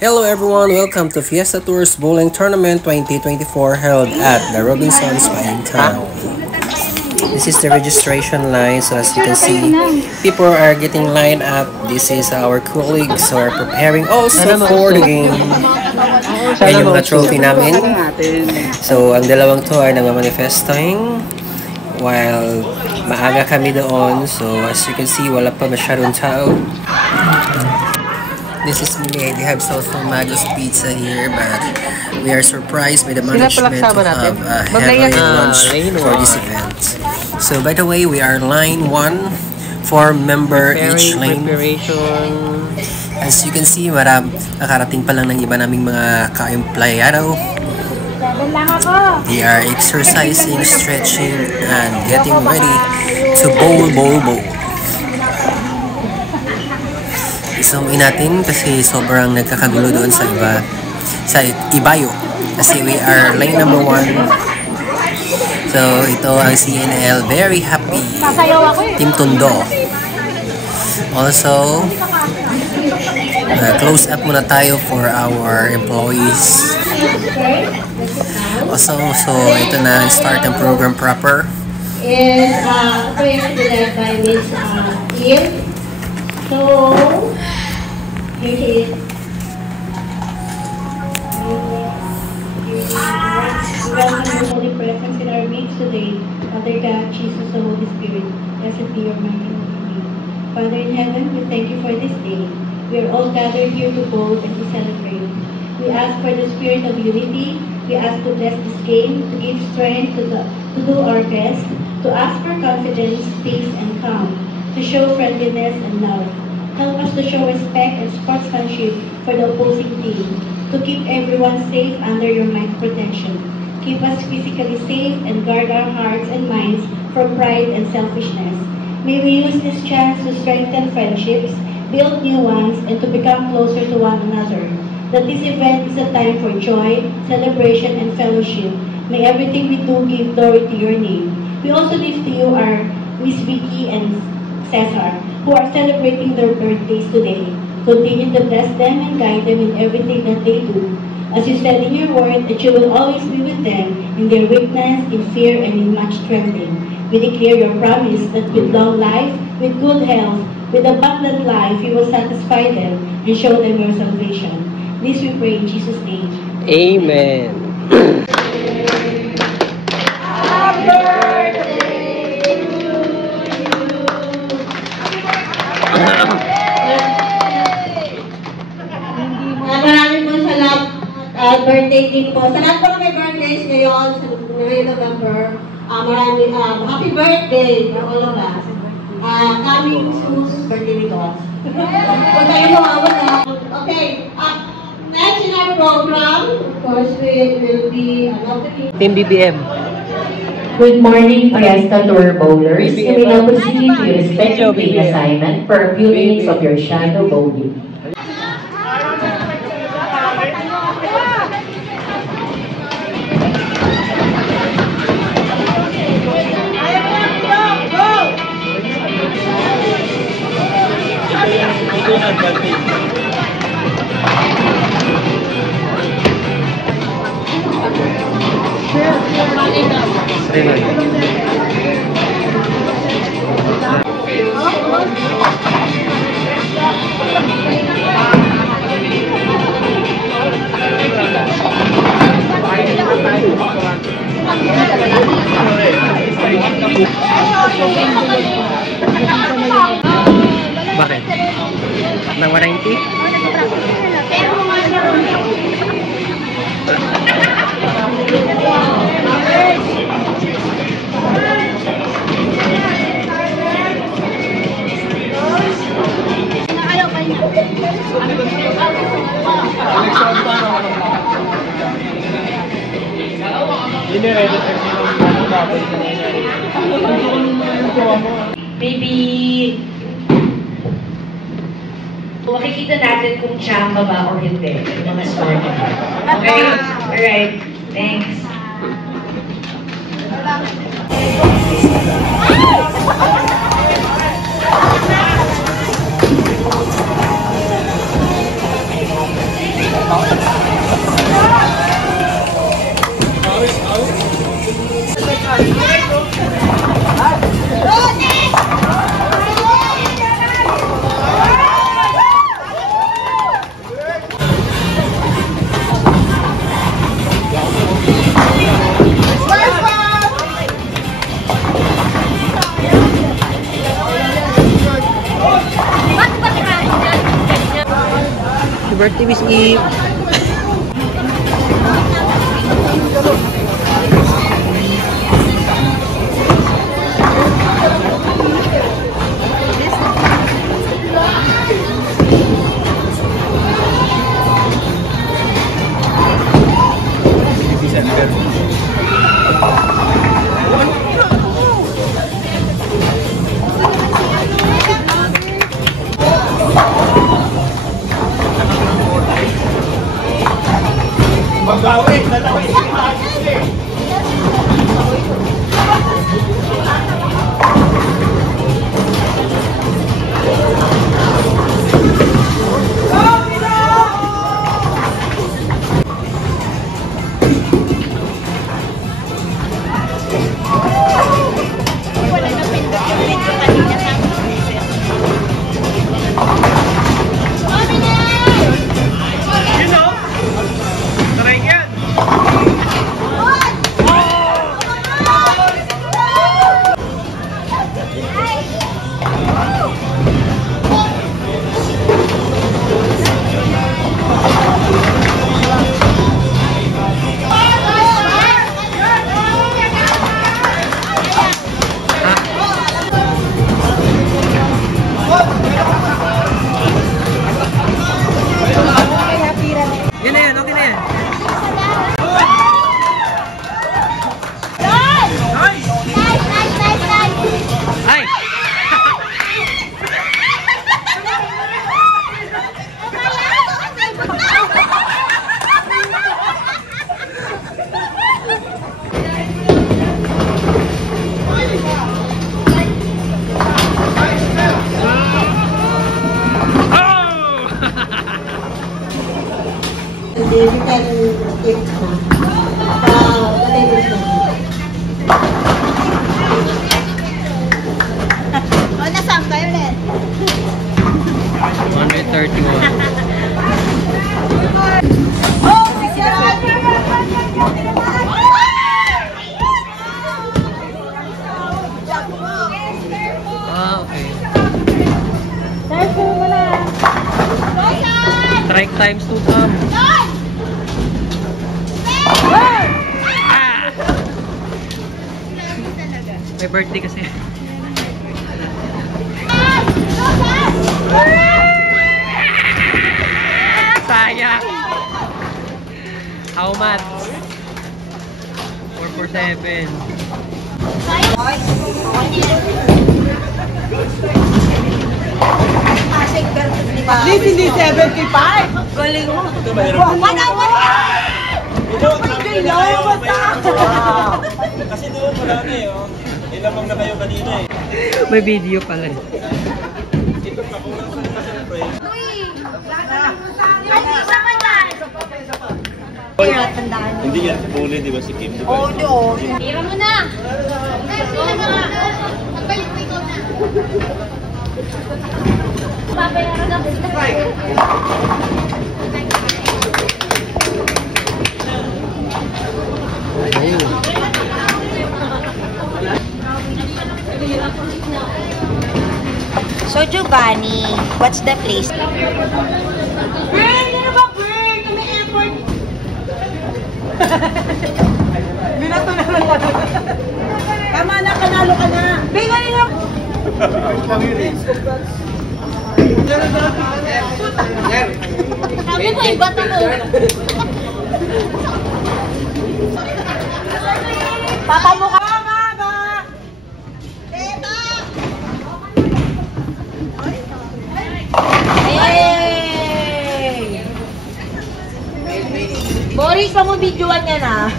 Hello everyone, welcome to Fiesta Tours Bowling Tournament 2024 held at the Robinsons in town. This is the registration line, so as you can see, people are getting lined up. This is our colleagues who are preparing also for the game. Yan yung mga trophy namin. So, ang dalawang to ay nag-manifesting while maaga kami doon. So, as you can see, wala pa masyadong tao. This is me. They have South Magos Pizza here, but we are surprised by the management to have a heavy lunch for this event. So, by the way, we are line 1, 4 member each lane. As you can see, nakarating pa lang ng iba naming mga ka-empleyado. They are exercising, stretching, and getting ready to bowl. Isumuin natin kasi sobrang nagkakagulo doon sa Ibayo. Kasi we are lane number 1. So, ito ang CNL. Very happy. Team Tondo. Also, close up muna tayo for our employees. Also, so ito na start ang program proper. Is presented by Ms. Im. So, here she is. We welcome your holy presence in our midst today. Father God, Jesus, the Holy Spirit, blessed be your mighty name. Father in heaven, we thank you for this day. We are all gathered here to bowl and to celebrate. We ask for the spirit of unity. We ask to bless this game, to give strength to do our best, to ask for confidence, peace, and calm, to show friendliness and love. Help us to show respect and sportsmanship for the opposing team, to keep everyone safe under your mighty protection. Keep us physically safe and guard our hearts and minds from pride and selfishness. May we use this chance to strengthen friendships, build new ones, and to become closer to one another. That this event is a time for joy, celebration, and fellowship. May everything we do give glory to your name. We also lift to you our Miss Vicky and Cesar, who are celebrating their birthdays today. Continue to bless them and guide them in everything that they do. As you said in your word, that you will always be with them in their weakness, in fear, and in much trembling. We declare your promise that with long life, with good health, with abundant life, you will satisfy them and show them your salvation. This we pray in Jesus' name. Amen. Happy birthday to you. Maraming po salamat birthday din po. Sa lahat po na may birthdays ngayon sa November. Happy birthday to all of us. Coming soon, birthday ni God. Kung tayo mawawala. Okay. Next in our program, of course, we will be Team BBM. Good morning, Fiesta Tour Bowlers. You may now proceed to your respective assignment for a few minutes of your shadow bowling. Bakit? Nang 190? Maybe makikita natin kung chamba ba or hindi. Mga score niya. Okay? Alright. Thanks. birthday, Miss Eve. Nasaan kayo ulit? 131. Ah, okay. Strike times 2 come. May birthday kasi. Sayang. How much? 447. Hindi 75. Galing mo. Kasi doon marami oh. Ilamang na kayo kanina eh. May video pala. Ito pa kung nasa kasi hindi yan bully, di ba si Kim? Diba? Oo, oo. Tira mo na! Nagbalik mo ikaw na. Babayaran na kita. So, Giovanni, what's the place? Binato naman ka. Tama na, kanalo ka na. Bigay na. Sabi ko, iba to mo. Papa mo ka. Boris, pa mo videoan niya na.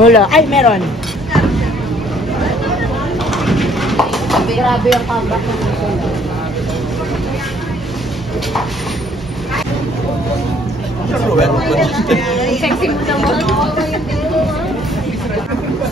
Wala. Ay, meron. Grabe yung comeback ng Sexy mo naman.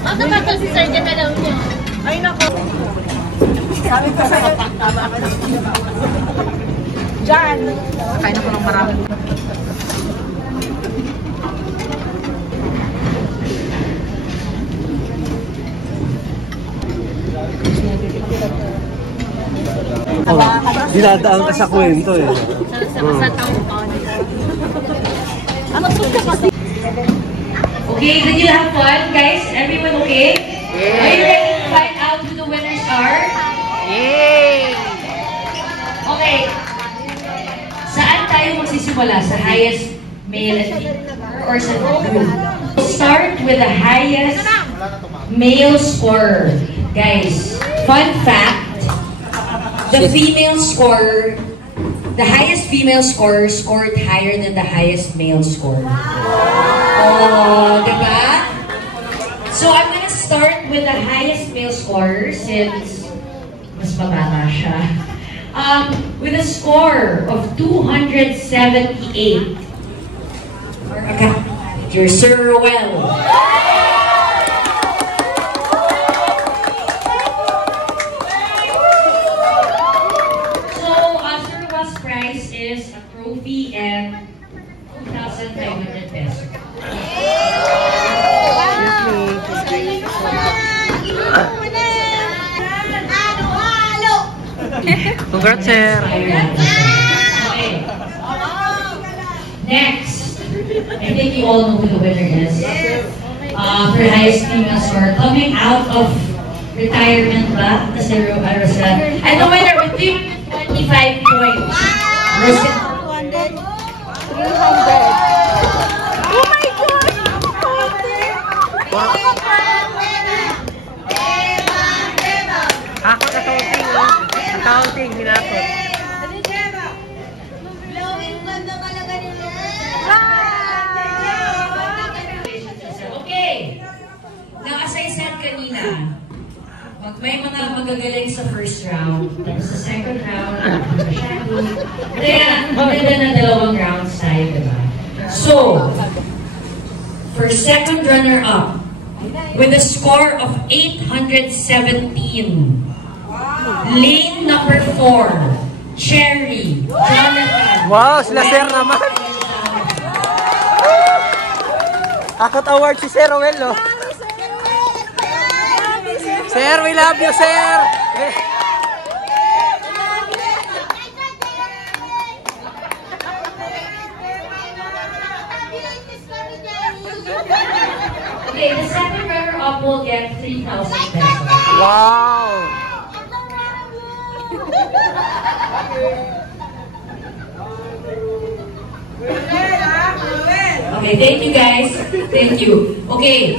Matabagal si Sir Jan na lang niya. Ay, nako. Sabi ko sa'yo. Diyan. Kain ako ng marami. Dinadaan ka sa kwento eh. Okay, did you have fun, guys? Everyone okay? Yeah. Are you ready to find out who the winners are? Yay! Okay. Saan tayo magsisimula? Sa highest male and female or sa group? Start with the highest male scorer. Guys, fun fact, the female scorer, the highest female scorer scored higher than the highest male scorer. Oh, diba? So I'm gonna start with the highest male scorer since mas mababa siya. With a score of 278. Okay. You're Sir Ruel. So, Sir Ruel's prize is a trophy and 2,500 pesos. Congrats, sir! Okay. Next, I think you all know who the winner is. For highest female score, coming out of retirement ba? Kasi and the winner with 25 points. Oh my God! Ako na counting, ang counting, hinakot. Okay. Now, as I said kanina, may mga magagaling sa first round, tapos sa second round, masyado. Kaya, maganda na dalawang rounds tayo, diba? So, for second runner-up, with a score of 817, lane number 4, Cherry, Jonathan. Wow, sila sir naman! Akot award si Sir Ruel, oh. Sir, we love you, sir! Okay, the second runner-up will get 3,000 pesos. Wow! Okay, thank you guys. Thank you. Okay,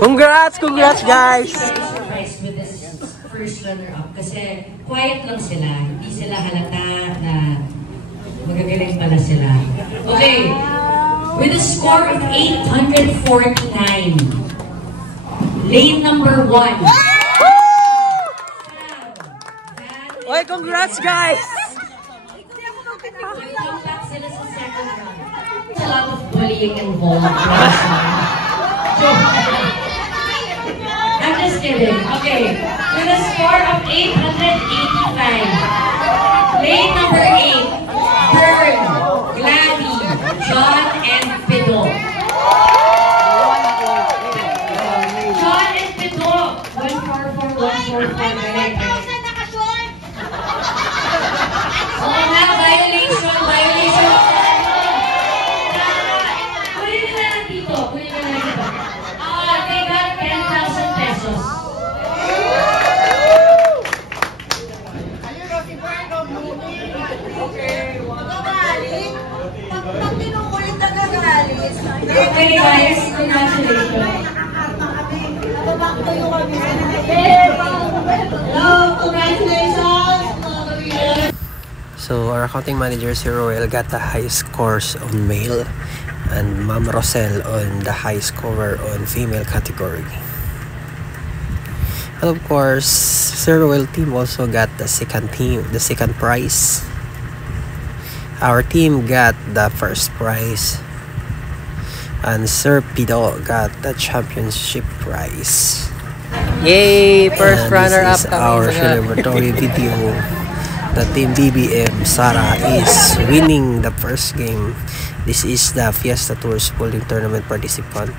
Congrats guys! surprised with this first runner-up kasi quiet lang sila. Hindi sila halata na magagaling pala sila. Okay, with a score of 849, lane number 1. Oy, congrats guys! Welcome back sila sa second round. There's a lot of bullying involved. I'm just kidding. Okay. With a score of 885, lane number 8, Bern, Gladdy, John, and Pido. John and Pido. 144, 144. Oo nga, violation. Kunin nila lang dito. They got 10,000 pesos. Okay guys, congratulations. Hello, congratulations. So our accounting manager, Sir Ruel, got the highest scores on male and Ma'am Rosel on the high scorer on female category. And of course, Sir Ruel team also got the second prize. Our team got the first prize, and Sir Pido got the championship prize. Yay! First runner-up This is our celebratory video. The team BBM Sara is winning the first game. This is the Fiesta Tours Bowling Tournament participant.